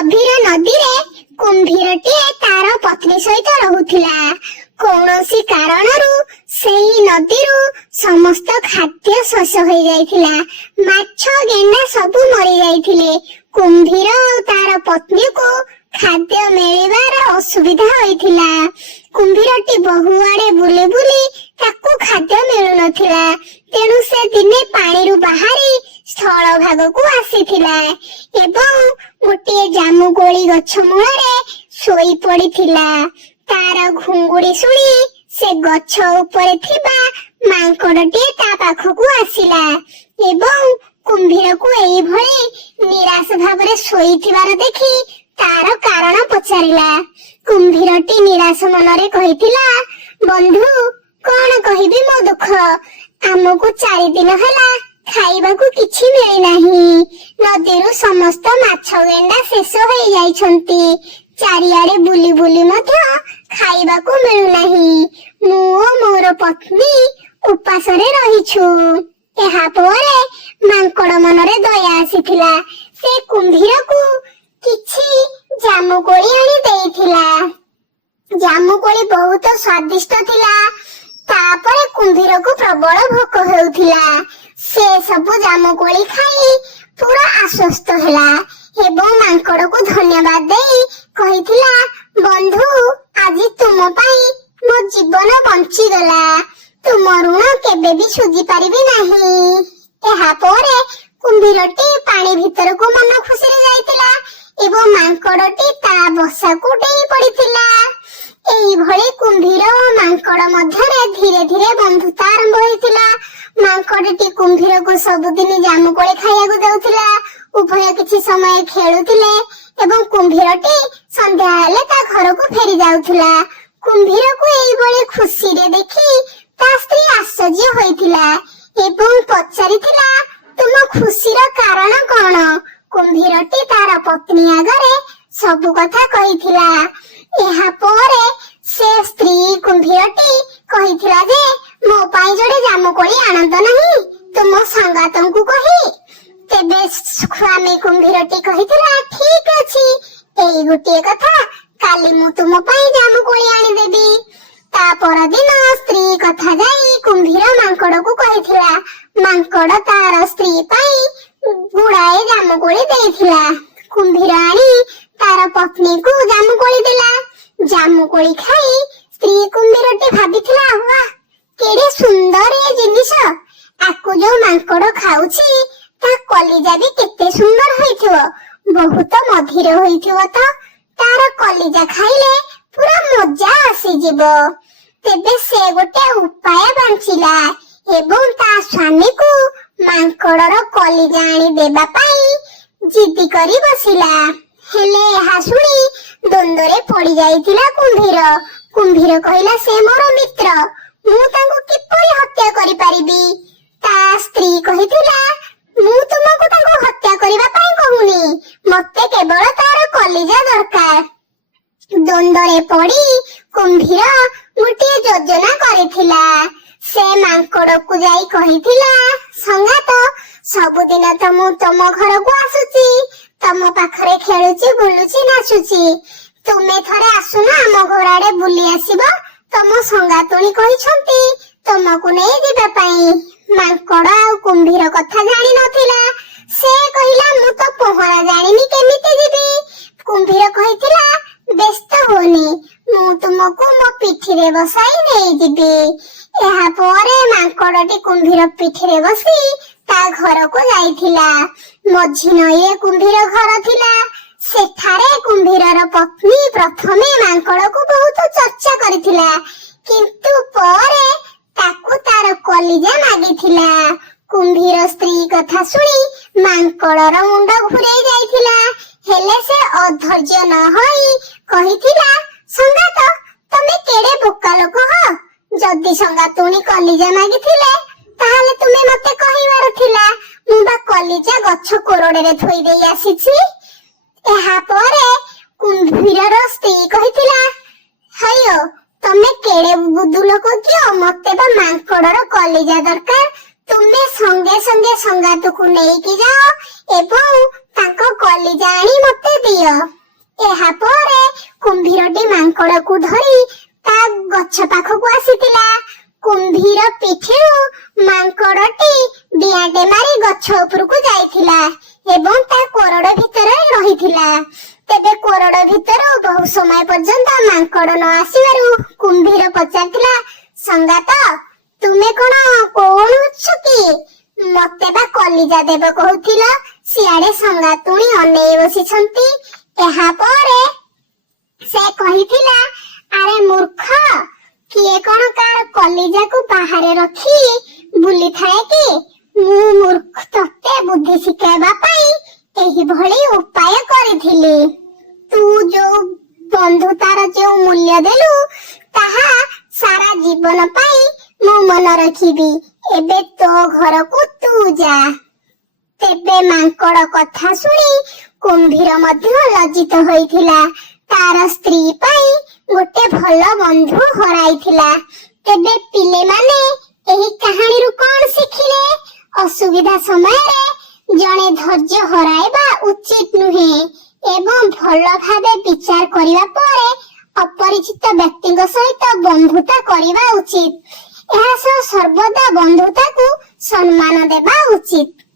ଗଭୀର ନଦୀରେ କୁମ୍ଭୀରଟିଏ ତାର ପତ୍ନୀ ସହିତ ରହୁଥିଲା। କୌଣସି କାରଣରୁ ସେଇ ନଦୀରୁ ସମସ୍ତ ଖାଦ୍ୟ ଶେଷ ହୋଇଯାଇଥିଲା। ମାଛ ଗେଣ୍ଡା ସବୁ ମରି ଯାଇଥିଲେ। କୁମ୍ଭୀର ଆଉ ତାର ପତ୍ନୀକୁ ଖାଦ୍ୟ ମିଳିବାର ଅସୁବିଧା ହୋଇଥିଲା। କୁମ୍ଭୀରଟି ବହୁଆଡେ ବୁଲି ବୁଲି ତାକୁ ଖାଦ୍ୟ ମିଳୁନଥିଲା। ତେଣୁ ସେ ଦିନେ ପାଣିରୁ ବାହାରି ସ୍ଥଳ ଭାଗକୁ ଆସିଥିଲା ଏବଂ ଗୋଟିଏ ଜାମୁକୋଳି ଗଛ ମୂଳରେ ଶୋଇ ପଡିଥିଲା। ତାର ଘୁଙ୍ଗୁଡି ଶୁଣି ସେ ଗଛ ଉପରେ ଥିବା ମାଙ୍କଡଟିଏ ତା ପାଖକୁ ଆସିଲା ଏବଂ କୁମ୍ଭୀରକୁ ଏଇଭଳି ନିରାଶ ଭାବରେ ଶୋଇଥିବାର ଦେଖି ତାର କାରଣ ପଚାରିଲା। କୁମ୍ଭୀରଟି ନିରାଶ ମନରେ କହିଥିଲା, ବନ୍ଧୁ, କଣ କହିବି ମୋ ଦୁଃଖ। ଆମକୁ 4 ଦିନ ହେଲା ଖାଇବାକୁ କିଛି ମିଳିନାହିଁ। ନଦୀରୁ ସମସ୍ତ ମାଛ ଗେଣ୍ଡା ଶେଷ ହୋଇଯାଇଛନ୍ତି। ଚାରିଆଡେ ବୁଲି ବୁଲି ମଧ୍ୟ ଖାଇବାକୁ ମିଳୁନାହିଁ। ମୁଁ ଓ ମୋର ପତ୍ନୀ ଉପାସରେ ରହିଛୁ। ଏହା ପରେ ମାଙ୍କଡ ମନରେ ଦୟା ଆସିଥିଲା। ସେ କୁମ୍ଭୀରକୁ କିଛି ଜାମୁକୋଳି ଆଣି ଦେଇଥିଲା। ଜାମୁକୋଳି ବହୁତ ସ୍ୱାଦିଷ୍ଟ ଥିଲା। ତାପରେ କୁମ୍ଭୀରକୁ ପ୍ରବଳ ଭୋକ ହେଉଥିଲା। ସେ ସବୁ ଜାମୁକୋଳି ଖାଇ ପୁରା ଆଶ୍ୱସ୍ତ ହେଲା ଏବଂ ମାଙ୍କଡକୁ ଧନ୍ୟବାଦ ଦେଇ କହିଥିଲା, ବନ୍ଧୁ, ଆଜି ତୁମ ପାଇଁ ମୋ ଜୀବନ ବଞ୍ଚିଗଲା। ତୁମ ଋଣ କେବେ ବି ସୁଝି ପାରିବି ନାହିଁ। ଏହା ପରେ କୁମ୍ଭୀରଟି ପାଣି ଭିତରକୁ ମନ ଖୁସିରେ ଯାଇଥିଲା ଏବଂ ମାଙ୍କଡଟି ତା ବସାକୁ ଡେଇଁ ପଡିଥିଲା। ଏଇଭଳି କୁମ୍ଭୀର ଓ ମାଙ୍କଡ ମଧ୍ୟରେ ଧୀରେ ଧୀରେ ବନ୍ଧୁତା ଆରମ୍ଭ ହୋଇଥିଲା। ମାଙ୍କଡଟି କୁମ୍ଭୀରକୁ ସବୁଦିନ ଜାମୁକୋଳି ଖାଇବାକୁ ଦେଉଥିଲା। ଉଭୟ କିଛି ସମୟ ଖେଳୁଥିଲେ ଏବଂ କୁମ୍ଭୀରଟି ସନ୍ଧ୍ୟା ହେଲେ ତା ଘରକୁ ଫେରି ଯାଉଥିଲା। କୁମ୍ଭୀରକୁ ଏଇଭଳି ଖୁସିରେ ଦେଖି ତା ସ୍ତ୍ରୀ ଆଶ୍ଚର୍ଯ୍ୟ ହୋଇଥିଲା ଏବଂ ପଚାରିଥିଲା, ତୁମ ଖୁସିର କାରଣ କଣ? କୁମ୍ଭୀରଟି ତାର ପତ୍ନୀ ଆଗରେ ସବୁ କଥା କହିଥିଲା। ଏହା ପରେ ସେ ସ୍ତ୍ରୀ କୁମ୍ଭୀରଟି କହିଥିଲା ଯେ, ମୋ ପାଇଁ ଯୋଡ଼େ ଜାମୁକୋଳି ଆଣନ୍ତ ନାହିଁ ତୁମ ସଙ୍ଗାତଙ୍କୁ କହି। ତେବେ ସ୍ୱାମୀ କୁମ୍ଭୀରଟି କହିଥିଲା, ଠିକ ଅଛି, ଏଇ ଗୋଟିଏ କଥା, କାଲି ମୁଁ ତୁମ ପାଇଁ ଜାମୁକୋଳି ଆଣିଦେବି। ତା ପରଦିନ ସ୍ତ୍ରୀ କଥା ଯାଇ କୁମ୍ଭୀର ମାଙ୍କଡକୁ କହିଥିଲା। ମାଙ୍କଡ ତାର ସ୍ତ୍ରୀ ପାଇଁ ଗୁଡାଏ ଜାମୁକୋଳି ଦେଇଥିଲା। କୁମ୍ଭୀର ଆଣି ତାର ପତ୍ନୀକୁ ଜାମୁକୋଳି ଦେଲା। ଜାମୁକୋଳି ଖାଇ ସ୍ତ୍ରୀ କୁମ୍ଭୀରଟି ଭାବିଥିଲା, ବାଃ, କେଡେ ସୁନ୍ଦର ଏ ଜିନିଷ। ଆକୁ ଯୋଉ ମାଙ୍କଡ ଖାଉଛି ତା କଲିଜା ବି କେତେ ସୁନ୍ଦର ହୋଇଥିବ। ବହୁତ ମଧୁର ହୋଇଥିବ ତ। ତାର କଲିଜା ଖାଇଲେ ପୁରା ମଜା ଆସିଯିବ। ତେବେ ସେ ଗୋଟେ ଉପାୟ ପାଞ୍ଚିଲା ଏବଂ ତା ସ୍ୱାମୀକୁ ମାଙ୍କଡର କଲିଜା ଆଣି ଦେବା ପାଇଁ ଜିଦି କରି ବସିଲା। ହେଲେ ଏହା ଶୁଣି ଦ୍ୱନ୍ଦ୍ୱରେ ପଡି ଯାଇଥିଲା କୁମ୍ଭୀର। କୁମ୍ଭୀର କହିଲା, ସେ ମୋର ମିତ୍ର, ମୁଁ ତାଙ୍କୁ କିପରି ହତ୍ୟା କରିପାରିବି? ତା ସ୍ତ୍ରୀ କହିଥିଲା, ମୁଁ ତୁମକୁ ତାଙ୍କୁ ହତ୍ୟା କରିବା ପାଇଁ କହୁନି, ମତେ କେବଳ ତାର କଲିଜା ଦରକାର। ଦ୍ୱନ୍ଦ୍ୱରେ ପଡି କୁମ୍ଭୀର ଗୋଟିଏ ଯୋଜନା କରିଥିଲା। ସେ ମାଙ୍କଡକୁ ଯାଇ କହିଥିଲା, ସଙ୍ଗାତ, ସବୁଦିନ ତ ମୁଁ ତମ ଘରକୁ ଆସୁଛି, ତମ ପାଖରେ ଖେଳୁଛି, ବୁଲୁଛି, ନାଚୁଛି। ତୁମେ ଥରେ ଆସୁନ ଆମ ଘର ଆଡେ ବୁଲି ଆସିବ। ତମ ସଙ୍ଗାତୁଣୀ କହିଛନ୍ତି ତମକୁ ନେଇ ଯିବା ପାଇଁ। ମାଙ୍କଡ ଆଉ କୁମ୍ଭୀର କଥା ଜାଣି ନଥିଲା। ସେ କହିଲା, ମୁଁ ତ ପହଁରା ଜାଣିନି, କେମିତି ଯିବି? କୁମ୍ଭୀର କହିଥିଲା, ବ୍ୟସ୍ତ ହୁଅନି, ମୁଁ ତୁମକୁ ମୋ ପିଠିରେ ବସାଇ ନେଇଯିବି। ଏହା ପରେ ମାଙ୍କଡଟି କୁମ୍ଭୀର ପିଠିରେ ବସି ତା ଘରକୁ ଯାଇଥିଲା। ମଝି ନଈରେ କୁମ୍ଭୀର ଘର ଥିଲା। ସେଠାରେ କୁମ୍ଭୀରର ପତ୍ନୀ ପ୍ରଥମେ ମାଙ୍କଡକୁ ବହୁତ ଚର୍ଚ୍ଚା କରିଥିଲା, କିନ୍ତୁ ପରେ ତାକୁ ତାର କଲିଜା ମାଗିଥିଲା। କୁମ୍ଭୀର ସ୍ତ୍ରୀ କଥା ଶୁଣି ମାଙ୍କଡର ମୁଣ୍ଡ ଘୁରେଇ ଯାଇଥିଲା। ହେଲେ ସେ ଅଧୈର୍ଯ୍ୟ ନ ହୋଇ କହିଥିଲା, ସଙ୍ଗାତ, ତମେ କେଡେ ବୋକା ଲୋକ ହୋ। ଯଦି ସଙ୍ଗାତୁଣୀ କଲିଜା ମାଗିଥିଲେ ତାହେଲେ ତୁମେ ମତେ କହିବାର ଥିଲା। ମୁଁ ବା କଲିଜା ଗଛ କୋରଡରେ ଥୋଇ ଦେଇ ଆସିଛି। ଏହା ପରେ କୁମ୍ଭୀରର ସ୍ତ୍ରୀ କହିଥିଲା, ହଇଓ, ତମେ କେଡେ ବୁଦ୍ଧୁ ଲୋକ କିଅ, ମତେ ବା ମାଙ୍କଡର କଲିଜା ଦରକାର। ତୁମେ ସଙ୍ଗେ ସଙ୍ଗେ ସଙ୍ଗାତକୁ ନେଇକି ଯାଅ ଏବଂ ତାଙ୍କ କଲିଜା ଆଣି ମତେ ଦିଅ। ଦିଅ। ଏହା ପରେ କୁମ୍ଭୀରଟି ମାଙ୍କଡକୁ ଧରି ତା ଗଛ ପାଖକୁ ଆସିଥିଲା। କୁମ୍ଭୀର ପିଠିରୁ ମାଙ୍କଡଟି ଡିଆଁଟେ ମାରି ଗଛ ଉପରକୁ ଯାଇଥିଲା ଏବଂ ତା କୋରଡ ଭିତରେ ରହିଥିଲା। ତେବେ କୋରଡ ଭିତରୁ ବହୁ ସମୟ ପର୍ଯ୍ୟନ୍ତ ମାଙ୍କଡ ନ ଆସିବାରୁ କୁମ୍ଭୀର ପଚାରିଥିଲା, ସଙ୍ଗାତ ତୁମେ କଣ କହୁଛ କି? ମତେ ବା କଲିଜା ଦେବ କହୁଥିଲ, ସିଆଡେ ସଙ୍ଗାତୁଣୀ ଅନେଇ ବସିଛନ୍ତି। ଏହା ପରେ ସେ କହିଥିଲା, ଆରେ ମୂର୍ଖ, କିଏ କଣ କାହାର କଲିଜାକୁ ବାହାରେ ରଖି ବୁଲିଥାଏ କି? ମୁଁ ମୂର୍ଖ ତତେ ବୁଦ୍ଧି ଶିଖାଇବା ପାଇଁ ଏହିଭଳି ଉପାୟ କରିଥିଲି। ତୁ ଯୋଉ ବନ୍ଧୁତାର ଯୋଉ ମୂଲ୍ୟ ଦେଲୁ ତାହା ସାରା ଜୀବନ ପାଇଁ ମୁଁ ମନେ ରଖିବି। ଏବେ ତୋ ଘରକୁ ତୁ ଯା। ତେବେ ମାଙ୍କଡ କଥା ଶୁଣି କୁମ୍ଭୀର ମଧ୍ୟ ଲଜ୍ଜିତ ହୋଇଥିଲା। ତାର ସ୍ତ୍ରୀ ପାଇଁ ଗୋଟେ ଭଲ ବନ୍ଧୁ ହରାଇଥିଲା। ତେବେ ପିଲେମାନେ ଏହି କାହାଣୀରୁ କଣ ଶିଖିଲେ? ଅସୁବିଧା ସମୟରେ ଜଣେ ଧୈର୍ଯ୍ୟ ହରାଇବା ଉଚିତ ନୁହେଁ ଏବଂ ଭଲ ଭାବେ ବିଚାର କରିବା ପରେ ଅପରିଚିତ ବ୍ୟକ୍ତିଙ୍କ ସହିତ ବନ୍ଧୁତା କରିବା ଉଚିତ। ଏହା ସହ ସର୍ବଦା ବନ୍ଧୁତାକୁ ସମ୍ମାନ ଦେବା ଉଚିତ।